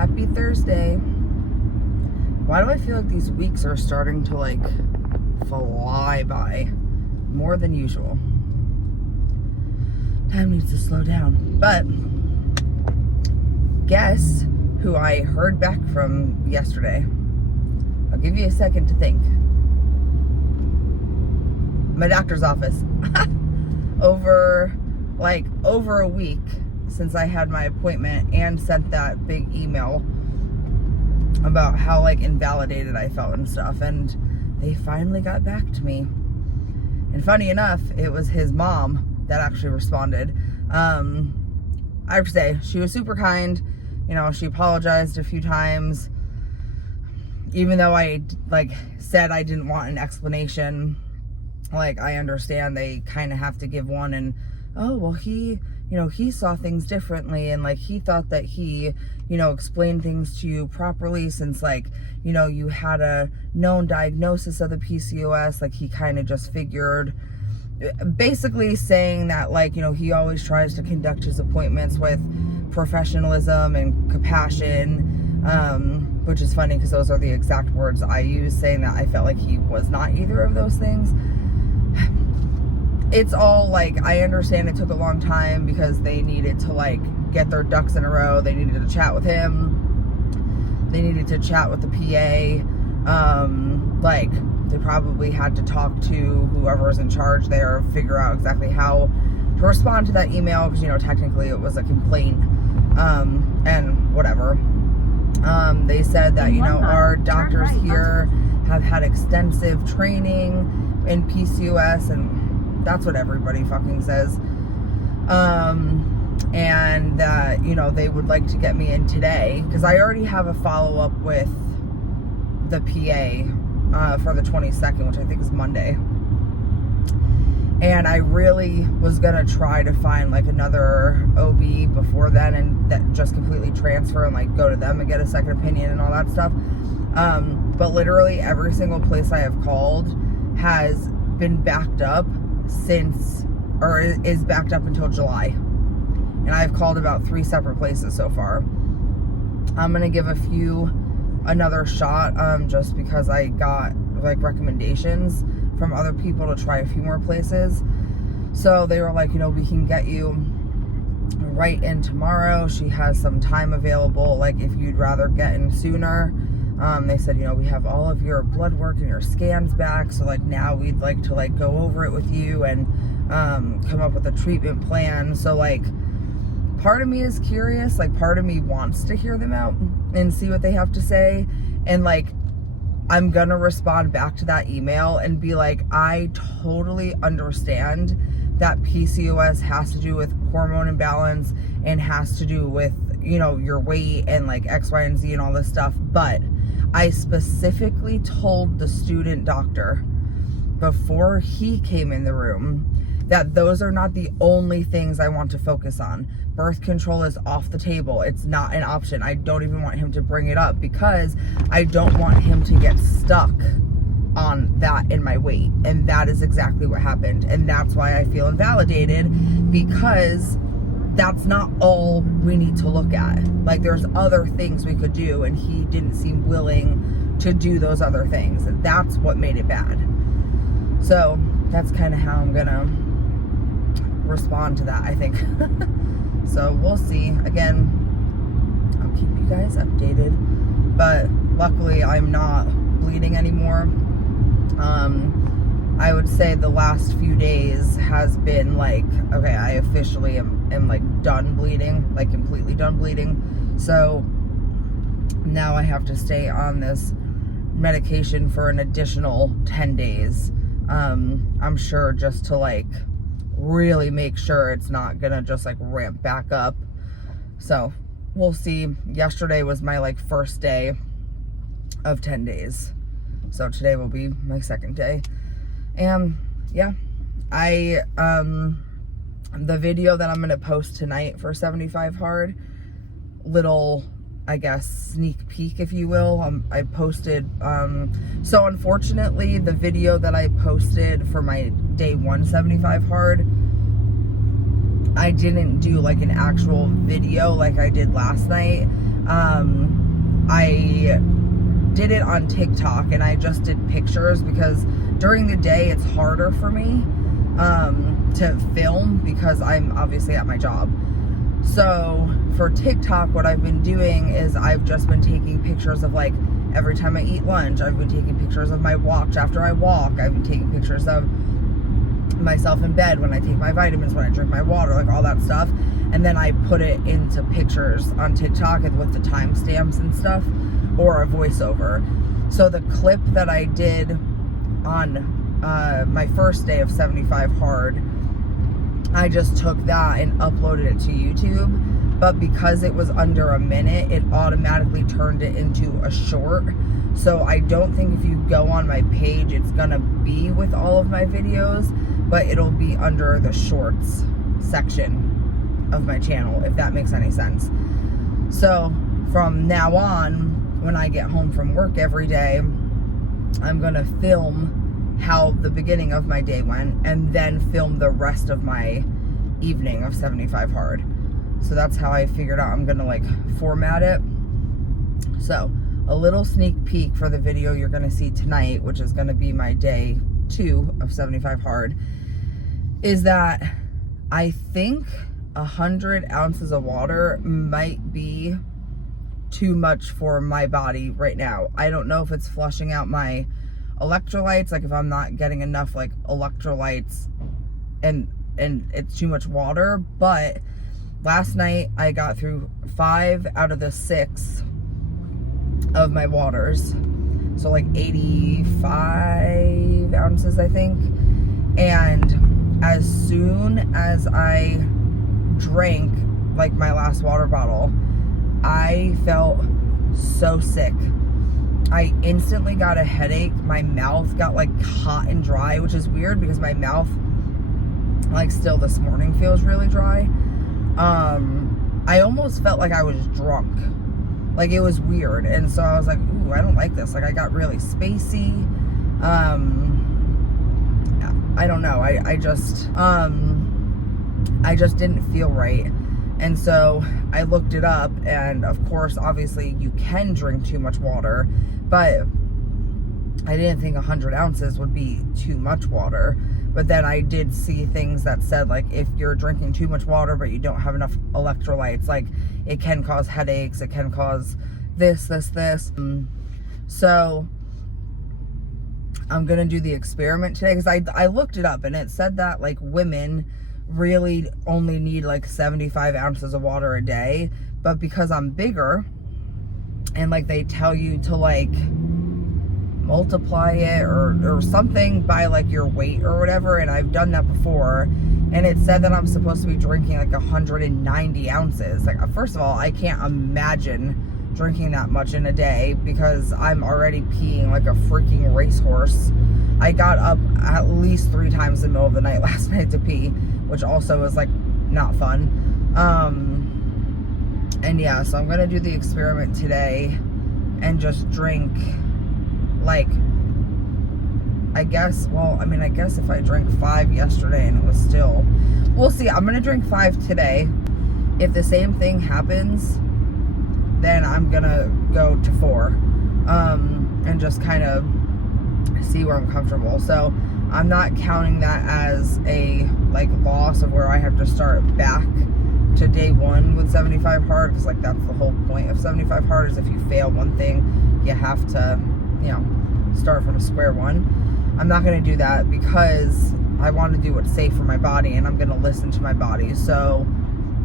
Happy Thursday. Why do I feel like these weeks are starting to like fly by more than usual? Time needs to slow down. But guess who I heard back from yesterday? I'll give you a second to think. My doctor's office. over a week since I had my appointment and sent that big email about how like invalidated I felt and stuff, and they finally got back to me. And funny enough, it was his mom that actually responded. I have to say, she was super kind. You know, she apologized a few times, even though I like said I didn't want an explanation. Like, I understand they kind of have to give one, and oh well, he saw things differently, and like he thought that he explained things to you properly, since like you had a known diagnosis of the PCOS. Like, he kind of just figured, basically saying that like he always tries to conduct his appointments with professionalism and compassion, which is funny because those are the exact words I use, saying that I felt like he was not either of those things. It's all like, I understand it took a long time because they needed to like get their ducks in a row. They needed to chat with him. They needed to chat with the PA. Like, they probably had to talk to whoever's in charge there, figure out exactly how to respond to that email, because technically it was a complaint, and whatever. They said that our doctors here have had extensive training in PCOS, and that's what everybody fucking says. And that they would like to get me in today, because I already have a follow-up with the PA for the 22nd, which I think is Monday. And I really was gonna try to find like another OB before then, and that just completely transfer and like go to them and get a second opinion and all that stuff. But literally every single place I have called has been backed up is backed up until July. And I've called about 3 separate places so far. I'm gonna give a few another shot, just because I got like recommendations from other people to try a few more places. So they were like, we can get you right in tomorrow. She has some time available, like if you'd rather get in sooner. They said, we have all of your blood work and your scans back, so like now we'd like to like go over it with you and come up with a treatment plan. So like, part of me is curious, like part of me wants to hear them out and see what they have to say. And like, I'm gonna respond back to that email and be like, I totally understand that PCOS has to do with hormone imbalance and has to do with, your weight and like X, Y, and Z and all this stuff. But I specifically told the student doctor before he came in the room that those are not the only things I want to focus on. Birth control is off the table. It's not an option. I don't even want him to bring it up, because I don't want him to get stuck on that in my weight. And that is exactly what happened. And that's why I feel invalidated, because that's not all we need to look at. Like, there's other things we could do, and he didn't seem willing to do those other things. And that's what made it bad. So that's kind of how I'm gonna respond to that, I think. So we'll see. Again, I'll keep you guys updated, but luckily I'm not bleeding anymore. I would say the last few days has been like, okay, I officially am like done bleeding, like completely done bleeding. So now I have to stay on this medication for an additional 10 days. I'm sure just to like really make sure it's not gonna just like ramp back up. So we'll see. Yesterday was my like first day of 10 days. So today will be my second day. And yeah, the video that I'm gonna post tonight for 75 Hard, little, I guess, sneak peek, if you will. I posted, so unfortunately the video that I posted for my day 175 Hard, I didn't do like an actual video like I did last night. I did it on TikTok, and I just did pictures because during the day it's harder for me to film because I'm obviously at my job. So for TikTok, what I've been doing is I've just been taking pictures of like every time I eat lunch. I've been taking pictures of my walk after I walk. I've been taking pictures of myself in bed when I take my vitamins, when I drink my water, like all that stuff. And then I put it into pictures on TikTok with the timestamps and stuff, or a voiceover. So the clip that I did on my first day of 75 Hard, I just took that and uploaded it to YouTube. But because it was under a minute, it automatically turned it into a short. So I don't think if you go on my page, it's gonna be with all of my videos, but it'll be under the shorts section of my channel, if that makes any sense. So from now on, when I get home from work every day, I'm gonna film how the beginning of my day went and then film the rest of my evening of 75 Hard. So that's how I figured out I'm gonna like format it. So a little sneak peek for the video you're gonna see tonight, which is gonna be my day 2 of 75 Hard, is that I think 100 ounces of water might be too much for my body right now. I don't know if it's flushing out my electrolytes, like if I'm not getting enough like electrolytes and it's too much water, but last night I got through 5 out of the 6 of my waters. So like 85 ounces, I think. And as soon as I drank like my last water bottle, I felt so sick. I instantly got a headache. My mouth got like hot and dry, which is weird because my mouth like still this morning feels really dry. I almost felt like I was drunk. Like it was weird. And so I was like, ooh, I don't like this. Like I got really spacey. I don't know. I just didn't feel right. And so I looked it up, and of course, obviously you can drink too much water, but I didn't think 100 ounces would be too much water. But then I did see things that said like if you're drinking too much water but you don't have enough electrolytes, like it can cause headaches, it can cause this. So I'm gonna do the experiment today because I looked it up and it said that like women really only need like 75 ounces of water a day, but because I'm bigger and like they tell you to like multiply it or something by like your weight or whatever, and I've done that before, and it said that I'm supposed to be drinking like 190 ounces. Like first of all, I can't imagine drinking that much in a day because I'm already peeing like a freaking racehorse. I got up at least 3 times in the middle of the night last night to pee, which also was like not fun. And yeah, so I'm gonna do the experiment today and just drink like, I guess if I drank 5 yesterday and it was still, we'll see. I'm gonna drink 5 today. If the same thing happens, then I'm gonna go to 4 and just kind of see where I'm comfortable. So I'm not counting that as a like loss of where I have to start back to day 1 with 75 Hard, because like that's the whole point of 75 Hard, is if you fail one thing you have to, you know, start from square one. I'm not going to do that because I want to do what's safe for my body, and I'm going to listen to my body. So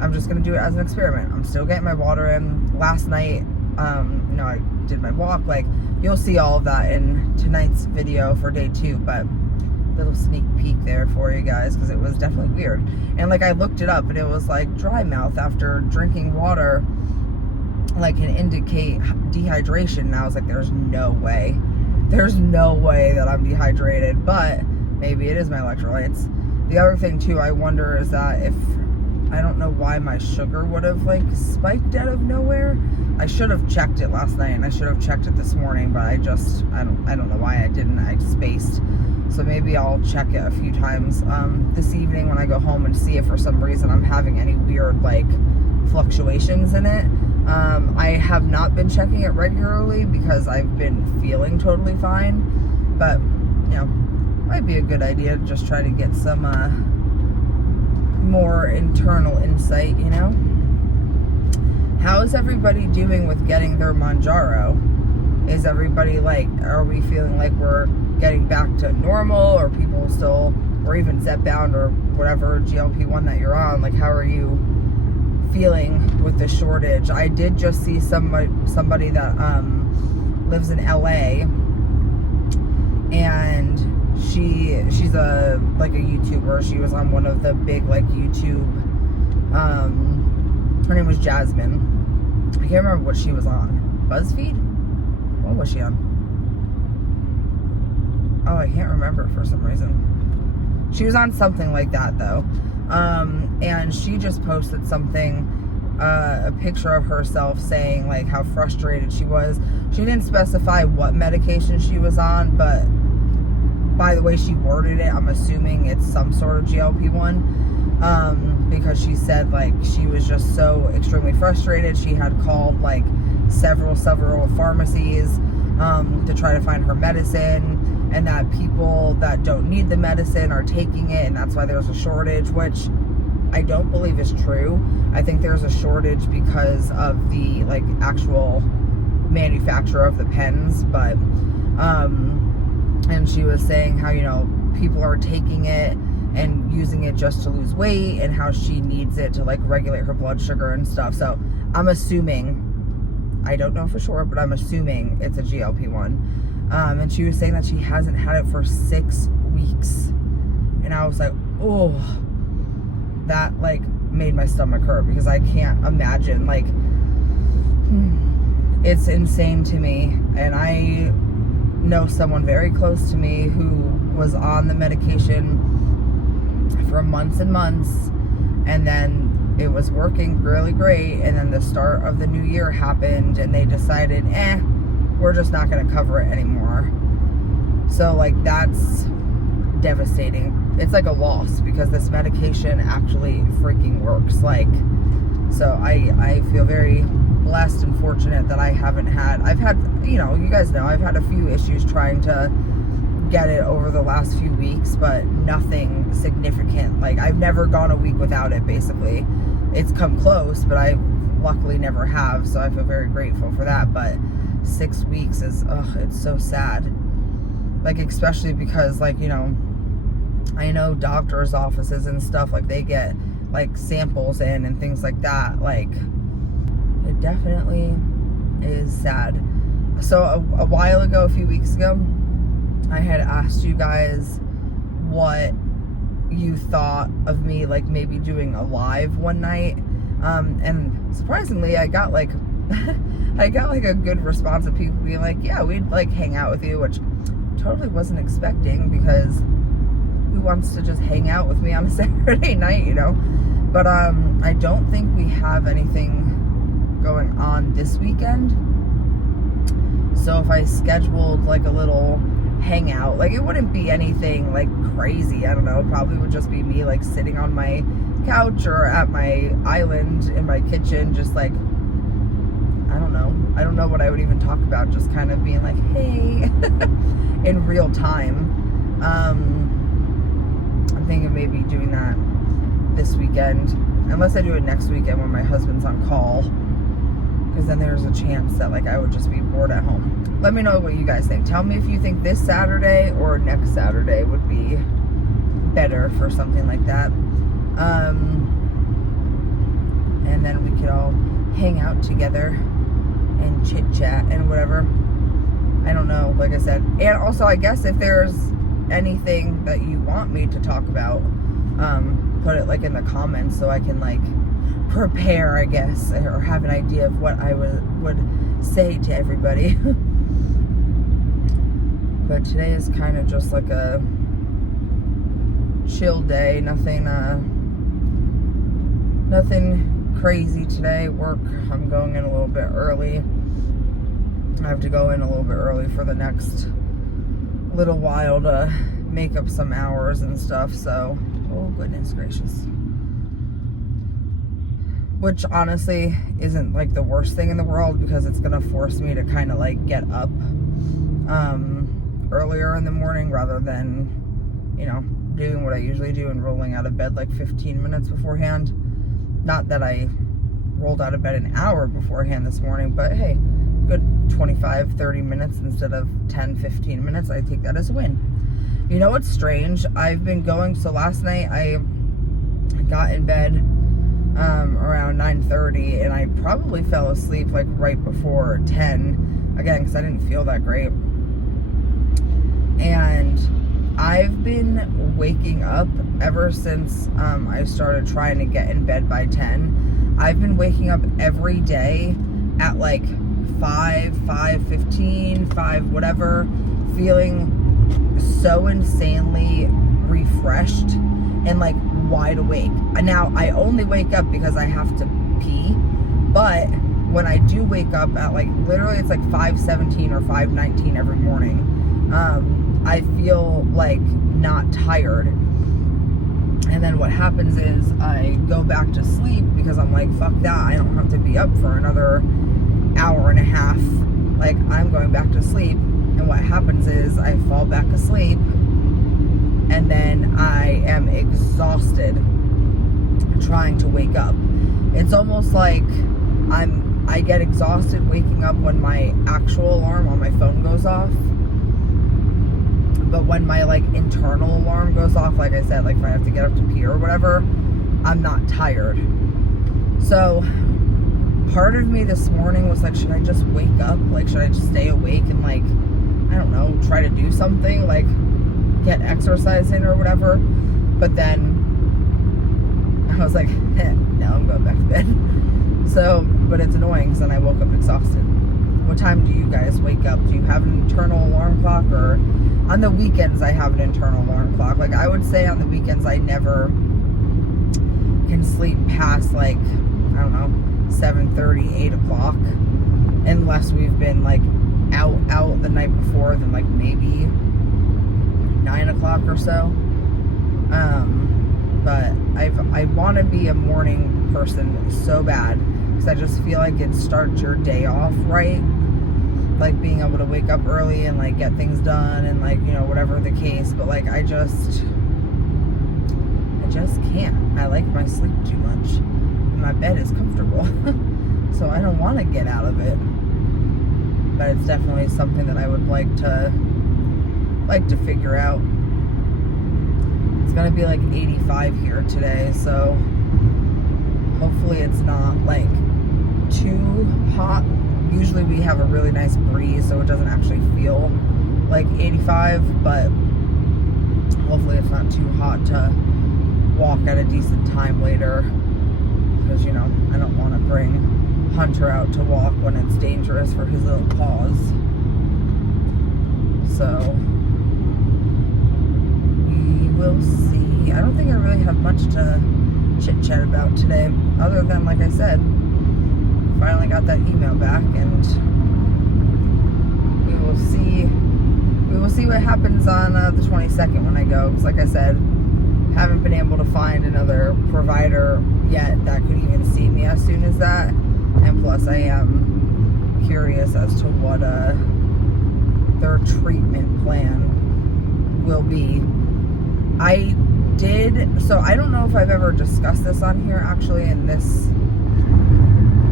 I'm just going to do it as an experiment. I'm still getting my water in. Last night, you know, I did my walk. Like, you'll see all of that in tonight's video for day 2, but little sneak peek there for you guys because it was definitely weird. And like I looked it up and it was like dry mouth after drinking water like can indicate dehydration, and I was like, there's no way that I'm dehydrated, but maybe it is my electrolytes. The other thing too, I wonder is that if, I don't know why my sugar would have like spiked out of nowhere. I should have checked it last night and I should have checked it this morning, but I don't know why I didn't. I spaced. So maybe I'll check it a few times this evening when I go home and see if for some reason I'm having any weird like fluctuations in it. I have not been checking it regularly because I've been feeling totally fine, but, you know, might be a good idea to just try to get some more internal insight, you know? How is everybody doing with getting their Mounjaro? Is everybody like, are we feeling like we're getting back to normal, or people still, or even Zepbound or whatever GLP-1 that you're on? Like, how are you feeling with the shortage? I did just see somebody that lives in LA, and she's a YouTuber. She was on one of the big like YouTube, her name was Jasmine. I can't remember what she was on. BuzzFeed? What was she on? Oh, I can't remember for some reason. She was on something like that though. And she just posted something, a picture of herself saying like how frustrated she was. She didn't specify what medication she was on, but by the way she worded it, I'm assuming it's some sort of GLP-1, because she said like she was just so extremely frustrated. She had called like several pharmacies to try to find her medicine, and that people that don't need the medicine are taking it, and that's why there's a shortage, which I don't believe is true. I think there's a shortage because of the like actual manufacturer of the pens, but and she was saying how, you know, people are taking it and using it just to lose weight, and how she needs it to like regulate her blood sugar and stuff. So I'm assuming, I don't know for sure, but I'm assuming it's a GLP-1. And she was saying that she hasn't had it for 6 weeks. And I was like, oh, that like made my stomach hurt, because I can't imagine, like, it's insane to me. And I know someone very close to me who was on the medication for months and months, and then it was working really great, and then the start of the new year happened, and they decided, we're just not going to cover it anymore. So like, that's devastating. It's like a loss, because this medication actually freaking works. Like, so I feel very blessed and fortunate that I've had, you know, you guys know, I've had a few issues trying to get it over the last few weeks, but nothing significant. Like, I've never gone a week without it, basically. It's come close, but I luckily never have, so I feel very grateful for that. But 6 weeks is, it's so sad. Like, especially because, like, you know, I know doctors' offices and stuff, like, they get like samples in and things like that. Like, it definitely is sad. So a while ago, a few weeks ago, I had asked you guys what you thought of me, like maybe doing a live one night, and surprisingly I got like I got like a good response of people being like, yeah, we'd like hang out with you, which totally wasn't expecting, because who wants to just hang out with me on a Saturday night, you know? But I don't think we have anything going on this weekend. So if I scheduled like a little hangout, like, it wouldn't be anything like crazy. I don't know, it probably would just be me like sitting on my couch or at my island in my kitchen, just like, I don't know what I would even talk about, just kind of being like, hey, in real time. I'm thinking maybe doing that this weekend, unless I do it next weekend when my husband's on call, because then there's a chance that like I would just be bored at home. Let me know what you guys think. Tell me if you think this Saturday or next Saturday would be better for something like that. And then we could all hang out together and chit chat and whatever. I don't know, like I said. And also, I guess if there's anything that you want me to talk about, put it like in the comments so I can like prepare, I guess, or have an idea of what I would say to everybody. But today is kind of just like a chill day. Nothing crazy today. Work, I'm going in a little bit early. I have to go in a little bit early for the next little while to make up some hours and stuff. So, oh goodness gracious. which honestly isn't like the worst thing in the world, because it's gonna force me to kind of like get up earlier in the morning rather than, you know, doing what I usually do and rolling out of bed like 15 minutes beforehand. Not that I rolled out of bed an hour beforehand this morning, but hey, good 25-30 minutes instead of 10-15 minutes. I take that as a win. You know what's strange? I've been going, so last night I got in bed around 9:30, and I probably fell asleep like right before 10, again because I didn't feel that great. And I've been waking up ever since I started trying to get in bed by 10. I've been waking up every day at like 5:15, 5 whatever, feeling so insanely refreshed and like wide awake. And now I only wake up because I have to pee, but when I do wake up at like, literally it's like 5:17 or 5:19 every morning, I feel like not tired. And then what happens is I go back to sleep because I'm like, fuck that, I don't have to be up for another hour and a half. Like, I'm going back to sleep. And what happens is I fall back asleep, and then I am exhausted trying to wake up. It's almost like I get exhausted waking up when my actual alarm on my phone goes off. But when my like internal alarm goes off, like I said, like if I have to get up to pee or whatever, I'm not tired. So part of me this morning was like, should I just wake up? Like, should I just stay awake and like, I don't know, try to do something, like get exercise in or whatever? But then I was like, no, I'm going back to bed. So, but it's annoying because then I woke up exhausted. What time do you guys wake up? Do you have an internal alarm clock? Or on the weekends I have an internal alarm clock. Like, I would say on the weekends I never can sleep past like, I don't know, 7:30, 8 o'clock, unless we've been like out the night before, then like maybe 9 o'clock or so. But I want to be a morning person so bad, because I just feel like it starts your day off right, like being able to wake up early and like get things done and like, you know, whatever the case. But like I just can't. I like my sleep too much, and my bed is comfortable. So I don't want to get out of it. But it's definitely something that I would like to figure out. It's gonna be like 85 here today, so hopefully it's not like too hot. Usually we have a really nice breeze, so it doesn't actually feel like 85, but hopefully it's not too hot to walk at a decent time later, because, you know, I don't want to bring Hunter out to walk when it's dangerous for his little paws. So we will see. I don't think I really have much to chit chat about today, other than, like I said, finally got that email back, and we will see what happens on the 22nd when I go, because like I said, haven't been able to find another provider yet that could even see me as soon as that. And plus I am curious as to what their treatment plan will be. So I don't know if I've ever discussed this on here actually, and this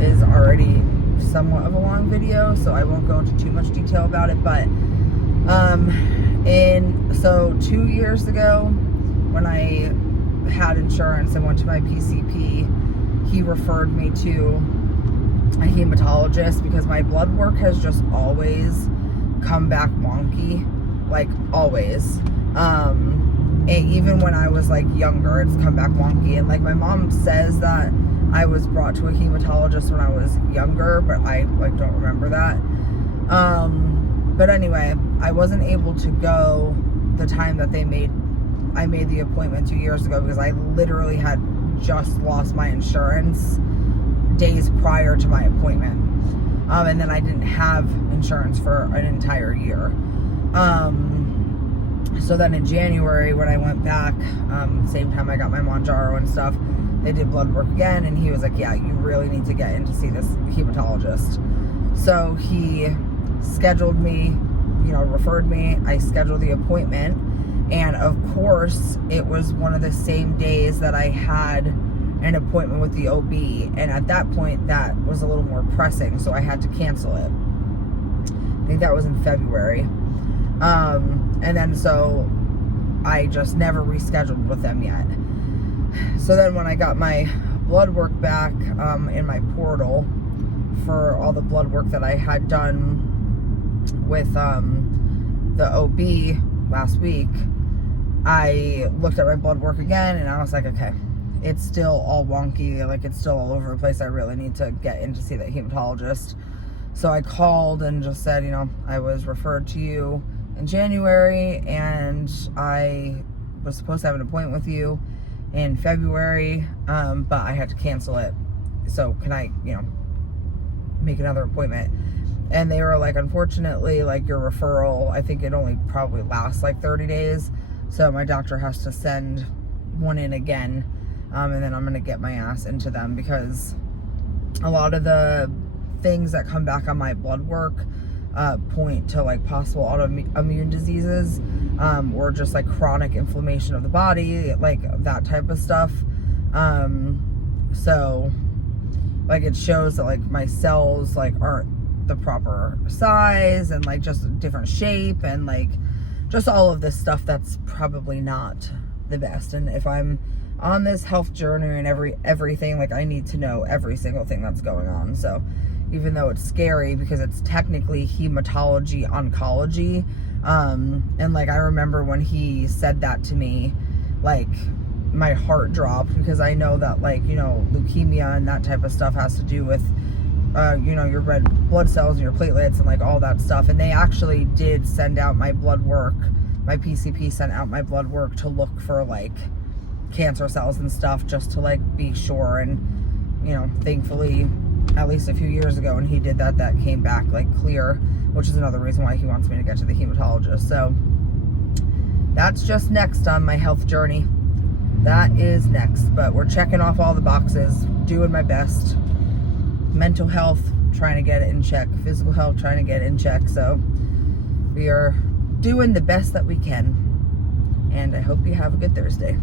is already somewhat of a long video, so I won't go into too much detail about it. But so 2 years ago, when I had insurance and went to my PCP, he referred me to a hematologist because my blood work has just always come back wonky, like always. And even when I was like younger, it's come back wonky. And like my mom says that I was brought to a hematologist when I was younger, but I like don't remember that. But anyway, I wasn't able to go the time that I made the appointment 2 years ago, because I literally had just lost my insurance days prior to my appointment. And then I didn't have insurance for an entire year. So then in January when I went back, same time I got my Mounjaro and stuff, they did blood work again, and he was like, yeah, you really need to get in to see this hematologist. So he scheduled me, referred me. I scheduled the appointment, and of course it was one of the same days that I had an appointment with the OB, and at that point that was a little more pressing, so I had to cancel it. I think that was in February. And then so I just never rescheduled with them yet. So then when I got my blood work back in my portal for all the blood work that I had done with the OB last week, I looked at my blood work again, and I was like, okay, it's still all wonky, like it's still all over the place. I really need to get in to see the hematologist. So I called and just said, I was referred to you in January, and I was supposed to have an appointment with you in February, but I had to cancel it. So can I, make another appointment? And they were like, unfortunately, like your referral, I think it only probably lasts like 30 days. So my doctor has to send one in again. And then I'm going to get my ass into them, because a lot of the things that come back on my blood work point to like possible autoimmune diseases, or just like chronic inflammation of the body, like that type of stuff. So like it shows that like my cells like aren't the proper size, and like just a different shape, and like just all of this stuff that's probably not the best. And if I'm on this health journey and everything, like I need to know every single thing that's going on. So even though it's scary because it's technically hematology oncology, and like I remember when he said that to me, like my heart dropped, because I know that like leukemia and that type of stuff has to do with your red blood cells and your platelets and like all that stuff. And they actually did send out my blood work. My PCP sent out my blood work to look for like cancer cells and stuff, just to like be sure. And thankfully, at least a few years ago when he did that, that came back like clear, which is another reason why he wants me to get to the hematologist. So that's just next on my health journey. That is next, but we're checking off all the boxes, doing my best. Mental health, trying to get it in check. Physical health, trying to get it in check. So we are doing the best that we can, and I hope you have a good Thursday.